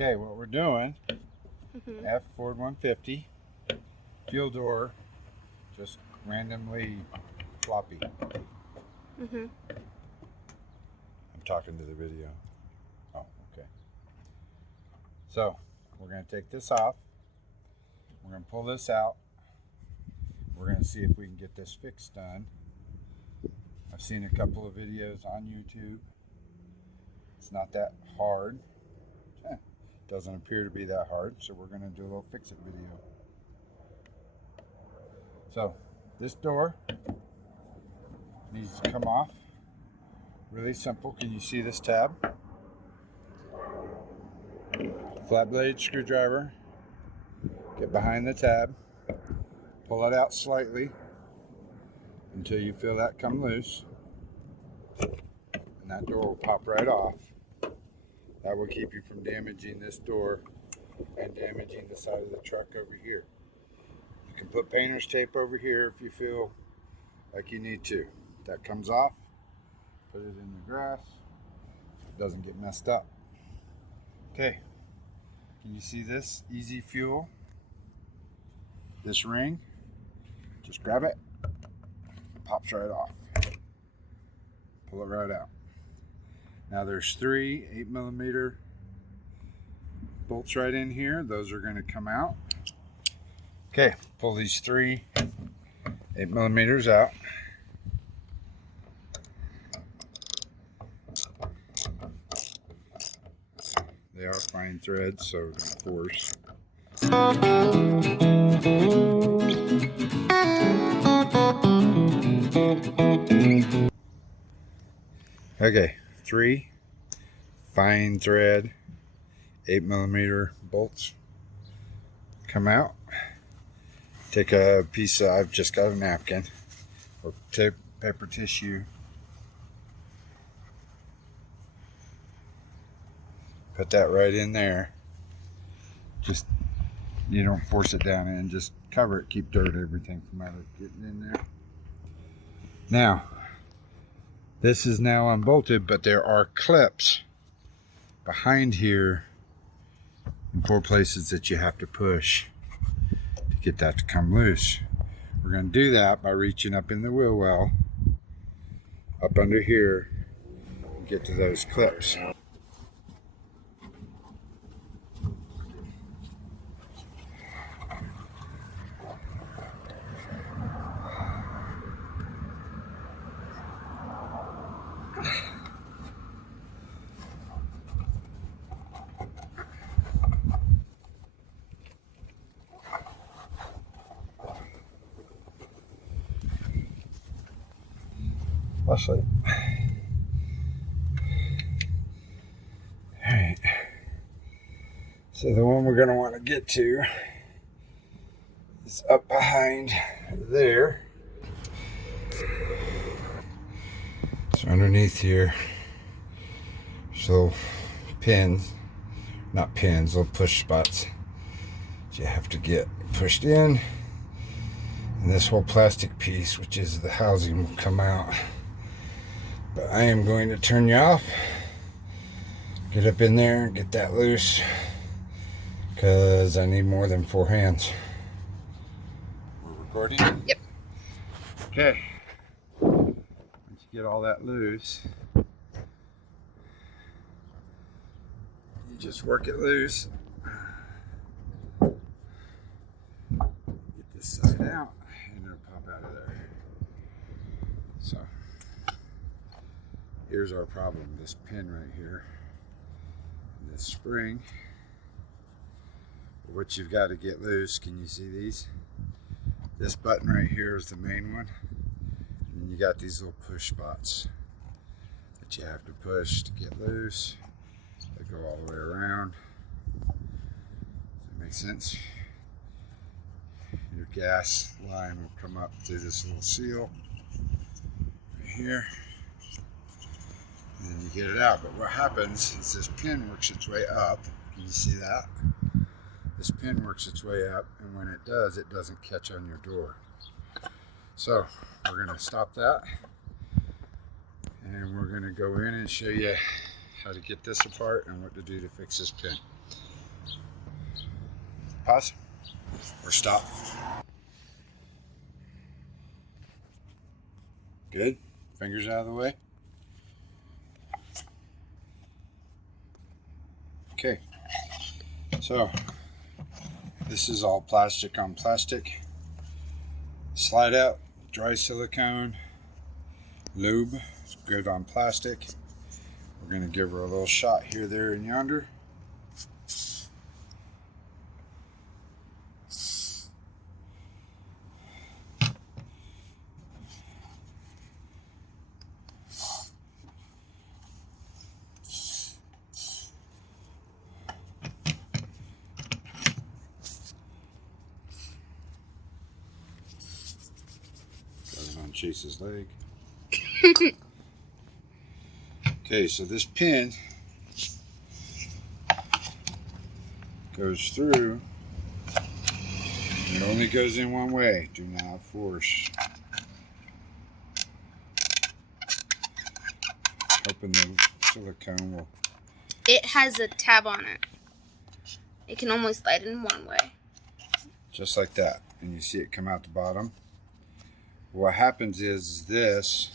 Okay, what we're doing, F-150, fuel door, just randomly floppy. I'm talking to the video. Oh, okay. So, we're going to take this off. We're going to pull this out. We're going to see if we can get this fix done. I've seen a couple of videos on YouTube. It's not that hard. Doesn't appear to be that hard, so we're going to do a little fix-it video. So, this door needs to come off. Really simple. Can you see this tab? Flat blade screwdriver. Get behind the tab. Pull it out slightly until you feel that come loose. And that door will pop right off. That will keep you from damaging this door and damaging the side of the truck over here. You can put painter's tape over here if you feel like you need to. That comes off, put it in the grass, it doesn't get messed up. Okay, can you see this easy fuel? This ring, just grab it, pops right off. Pull it right out. Now there's 3 8mm bolts right in here. Those are going to come out. Okay, pull these 3 8mm out. They are fine threads, so don't force. Okay, 3 fine thread 8mm bolts come out. Take a piece of, I've just got a napkin or paper tissue. Put that right in there. Just, you don't force it down in, just cover it, keep dirt, everything from out of getting in there. Now, this is now unbolted, but there are clips behind here in 4 places that you have to push to get that to come loose. We're going to do that by reaching up in the wheel well, up under here, and get to those clips. Flashlight. Alright. So the one we're going to want to get to is up behind there. So underneath here, there's little pins, not pins, little push spots that you have to get pushed in. And this whole plastic piece, which is the housing, will come out. But I am going to turn you off, get up in there and get that loose, because I need more than 4 hands. We're recording? Yep. Okay. Once you get all that loose, you just work it loose. Get this side out and it'll pop out of there. So here's our problem, this pin right here, and this spring. What you've got to get loose, can you see these? This button right here is the main one, and then you got these little push spots that you have to push to get loose. They go all the way around. Does that make sense? Your gas line will come up through this little seal right here. And then you get it out. But what happens is this pin works its way up. Can you see that? This pin works its way up, and when it does, it doesn't catch on your door. So we're going to stop that, and we're going to go in and show you how to get this apart and what to do to fix this pin. Pause. Or stop. Good. Fingers out of the way. Okay. So, this is all plastic on plastic. Slide out, dry silicone, lube. It's good on plastic. We're going to give her a little shot here, there, and yonder. On Chase's leg. Okay, so this pin goes through. It only goes in one way. Do not force. Hoping the silicone will. It has a tab on it. It can only slide in one way. Just like that. And you see it come out the bottom. What happens is this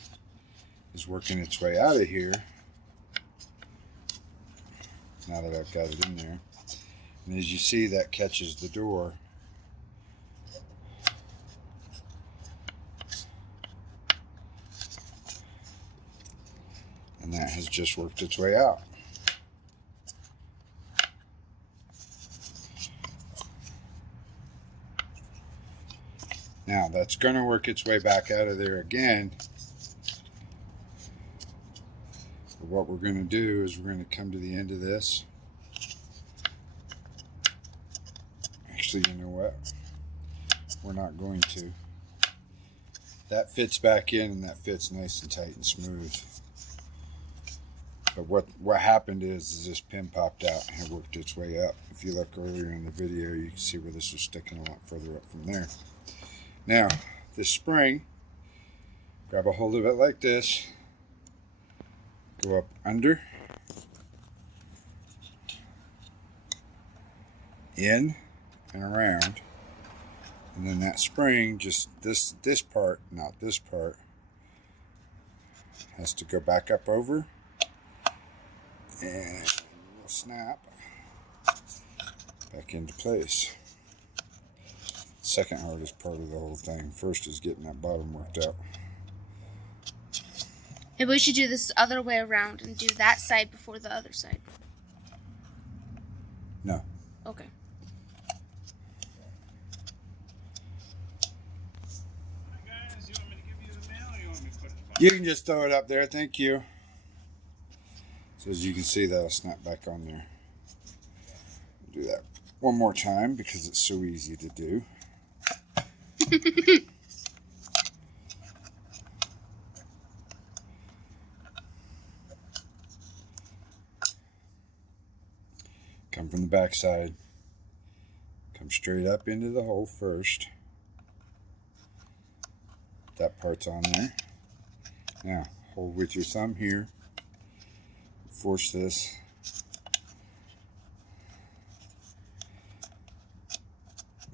is working its way out of here. Now that I've got it in there. And as you see, that catches the door. And that has just worked its way out. Now that's going to work its way back out of there again. But what we're going to do is we're going to come to the end of this. Actually, you know what? We're not going to. That fits back in and that fits nice and tight and smooth. But what happened is this pin popped out and it worked its way up. If you look earlier in the video, you can see where this was sticking a lot further up from there. Now, this spring, grab a hold of it like this, go up under, in, and around, and then that spring, just this part, not this part, has to go back up over, and we'll snap back into place. Second hardest part of the whole thing. First is getting that bottom worked out. Maybe we should do this other way around and do that side before the other side. No. Okay. Guys, you want me to give you the mail or you want me to put it back? You can just throw it up there. Thank you. So as you can see, that'll snap back on there. Do that one more time because it's so easy to do. Come from the back side. Come straight up into the hole first. That part's on there. Now, hold with your thumb here. Force this.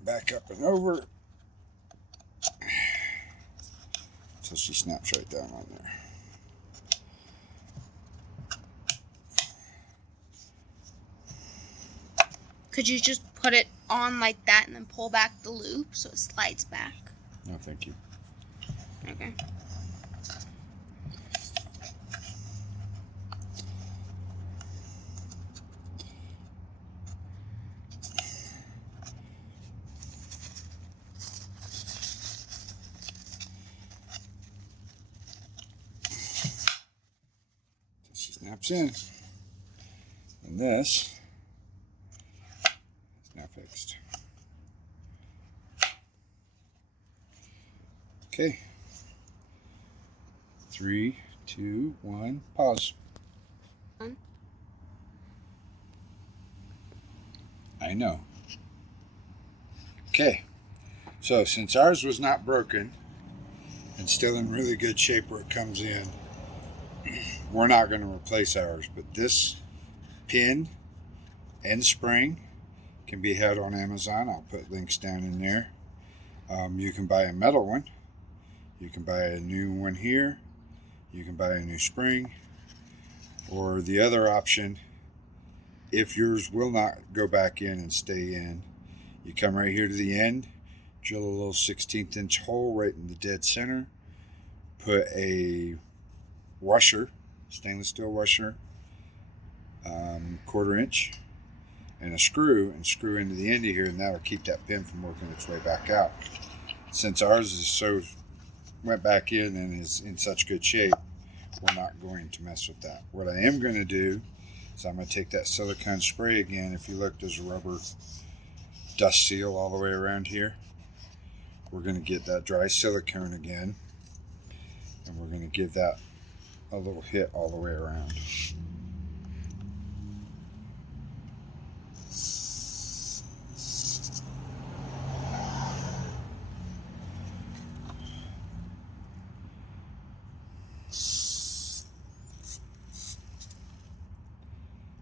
Back up and over. So she snaps right down on there. Could you just put it on like that and then pull back the loop so it slides back? No, thank you. Okay. She snaps in. And this is now fixed. Okay. 3, 2, 1, pause. I know. Okay. So since ours was not broken and still in really good shape where it comes in, we're not going to replace ours, but this pin and spring Can be had on Amazon. I'll put links down in there. You can buy a metal one. You can buy a new one here. You can buy a new spring. Or the other option, if yours will not go back in and stay in, you come right here to the end, drill a little 1/16 inch hole right in the dead center, put a washer, stainless steel washer, 1/4 inch, and a screw, and screw into the end of here, and that'll keep that pin from working its way back out. Since ours is went back in and is in such good shape, we're not going to mess with that. What I am going to do is I'm going to take that silicone spray again. If you look, there's a rubber dust seal all the way around here. We're going to get that dry silicone again, and we're going to give that a little hit all the way around.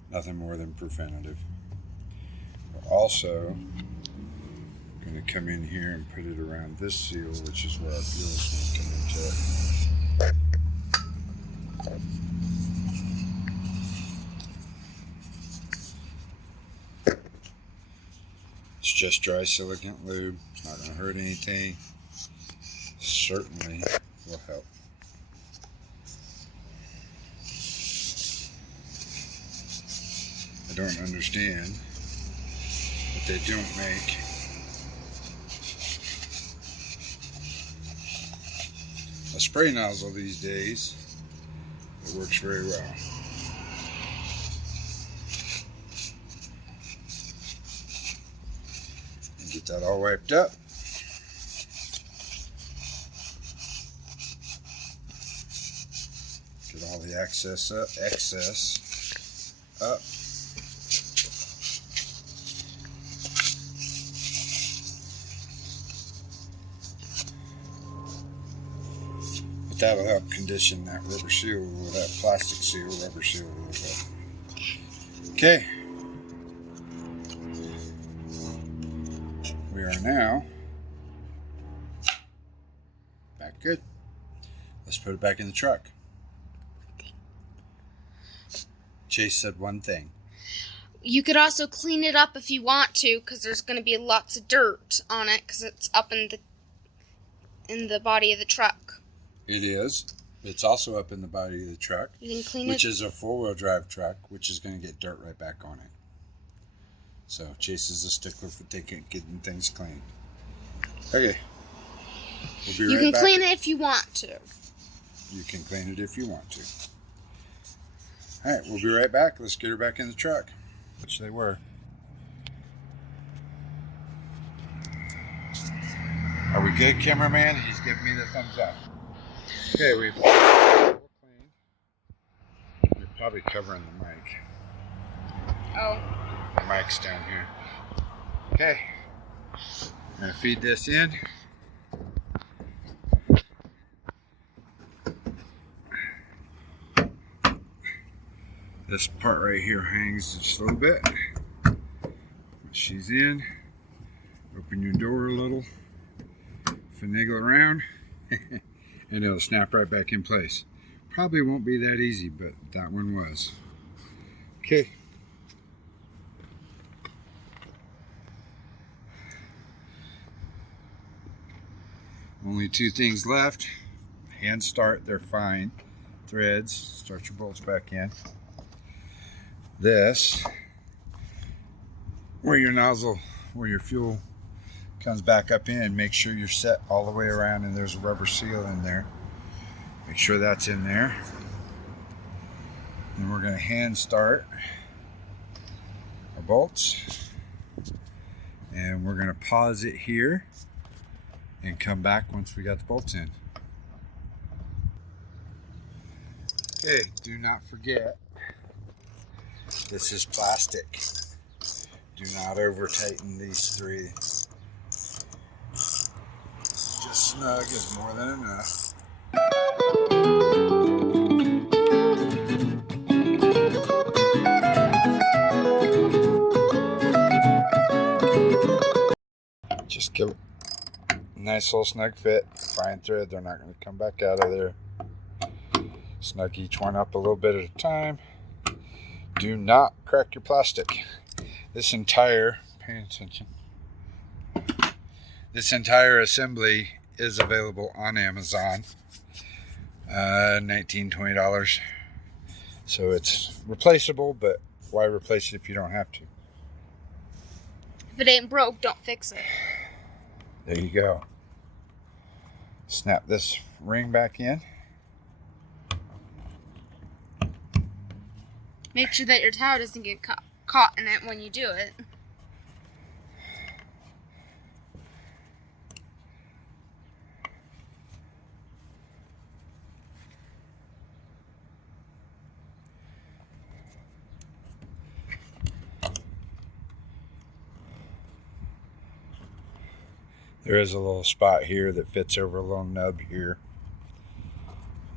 Nothing more than preventative. We're also going to come in here and put it around this seal, which is where our fuel is going to come into. It's just dry silicone lube. It's not going to hurt anything. Certainly will help. I don't understand that they don't make a spray nozzle these days that works very well. And get that all wiped up. Get all the excess up. That'll help condition that rubber seal, or that plastic seal, rubber seal a little bit. Okay. We are now back good. Let's put it back in the truck. Chase said one thing. You could also clean it up if you want to, because there's going to be lots of dirt on it, because it's up in the body of the truck. It is. It's also up in the body of the truck, You can clean which it. is a 4-wheel drive truck, which is going to get dirt right back on it. So Chase is a stickler for getting things clean. Okay. We'll be You right can back. clean it if you want to. You can clean it if you want to. All right, we'll be right back. Let's get her back in the truck, which they were. Are we good, cameraman? He's giving me the thumbs up. Okay, we've cleaned. We're probably covering the mic. Oh. The mic's down here. Okay. I'm going to feed this in. This part right here hangs just a little bit. She's in. Open your door a little. Finagle around. And it'll snap right back in place. Probably won't be that easy, but that one was. Okay. Only 2 things left. Hand start, they're fine. Threads, start your bolts back in. This, where your nozzle, where your fuel comes back up in, make sure you're set all the way around, and there's a rubber seal in there. Make sure that's in there. And we're going to hand start our bolts, and we're going to pause it here and come back once we got the bolts in. Okay, do not forget, this is plastic. Do not over tighten these 3. Just snug is more than enough. Give it a nice little snug fit. Fine thread, they're not going to come back out of there. Snug each one up a little bit at a time. Do not crack your plastic. This entire, pay attention, this entire assembly is available on Amazon. $19, $20. So it's replaceable, but why replace it if you don't have to? If it ain't broke, don't fix it. There you go. Snap this ring back in. Make sure that your towel doesn't get caught in it when you do it. There is a little spot here that fits over a little nub here,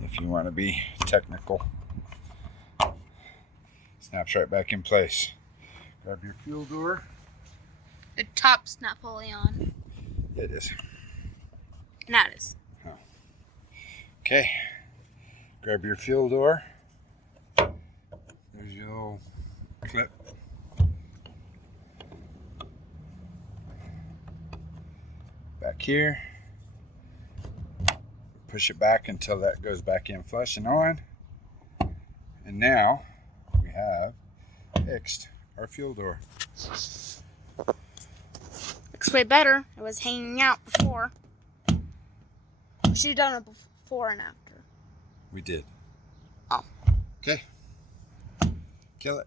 if you want to be technical. Snaps right back in place. Grab your fuel door. The top's not fully on. It is. And that is. Oh. Okay. Grab your fuel door. There's your little clip. Back here. Push it back until that goes back in flush and on. And now we have fixed our fuel door. Looks way better. It was hanging out before. We should have done it before and after. We did. Oh. Okay. Kill it.